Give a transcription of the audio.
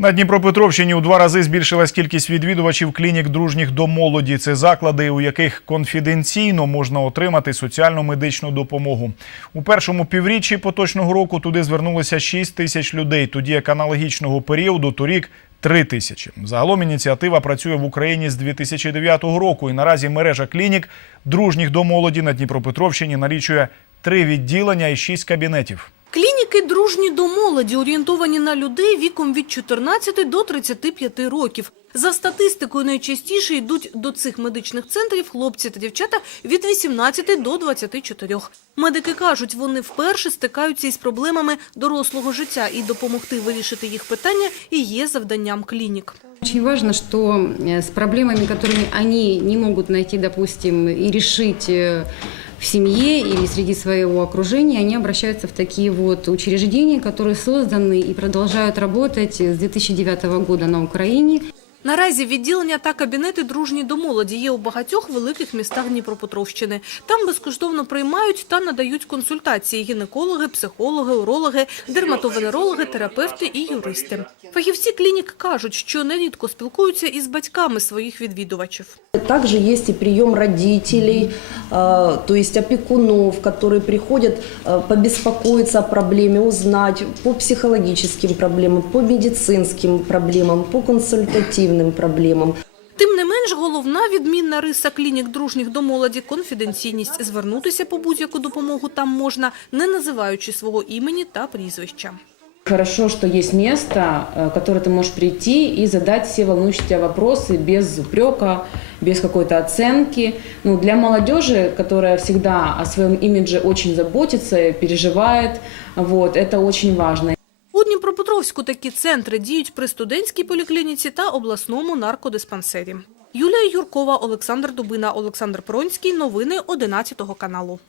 На Дніпропетровщині у два рази збільшилась кількість відвідувачів клінік дружніх до молоді. Це заклади, у яких конфіденційно можна отримати соціальну медичну допомогу. У першому півріччі поточного року туди звернулося 6 тисяч людей, тоді як аналогічного періоду торік 3 тисячі. Загалом ініціатива працює в Україні з 2009 року, і наразі мережа клінік дружніх до молоді на Дніпропетровщині налічує три відділення і шість кабінетів. Клініки дружні до молоді, орієнтовані на людей віком від 14 до 35 років. За статистикою, найчастіше йдуть до цих медичних центрів хлопці та дівчата від 18 до 24. Медики кажуть, вони вперше стикаються із проблемами дорослого життя і допомогти вирішити їх питання і є завданням клінік. Очень важно, что э, с проблемами, которыми они не могут найти, допустим, и решить э, в семье или среди своего окружения, они обращаются в такие вот учреждения, которые созданы и продолжают работать с 2009 года на Украине. Наразі відділення та кабінети дружні до молоді є у багатьох великих містах Дніпропетровщини. Там безкоштовно приймають та надають консультації гінекологи, психологи, урологи, дерматовенерологи, терапевти і юристи. Фахівці клінік кажуть, що нерідко спілкуються із батьками своїх відвідувачів. Также есть и прием родителей, э, то есть опекунов, которые приходят э, побеспокоиться о проблеме, узнать по психологическим проблемам, по медицинским проблемам, по консультативным проблемам. Тим не менш, головна відмінна риса клінік дружніх до молоді – конфіденційність. Звернутися по будь-яку допомогу там можна, не називаючи свого імені та прізвища. Хорошо, что есть место, э, в которое ты можешь прийти и задать все волнующие тебя вопросы без упрека, без какой-то оценки. Ну, для молодежи, которая всегда о своем имидже очень заботится, переживает, вот, это очень важно. У Дніпропетровську такі центри діють при студентській поліклініці та обласному наркодиспансері. Юлія Юркова, Олександр Дубина, Олександр Пронський. Новини 11 каналу.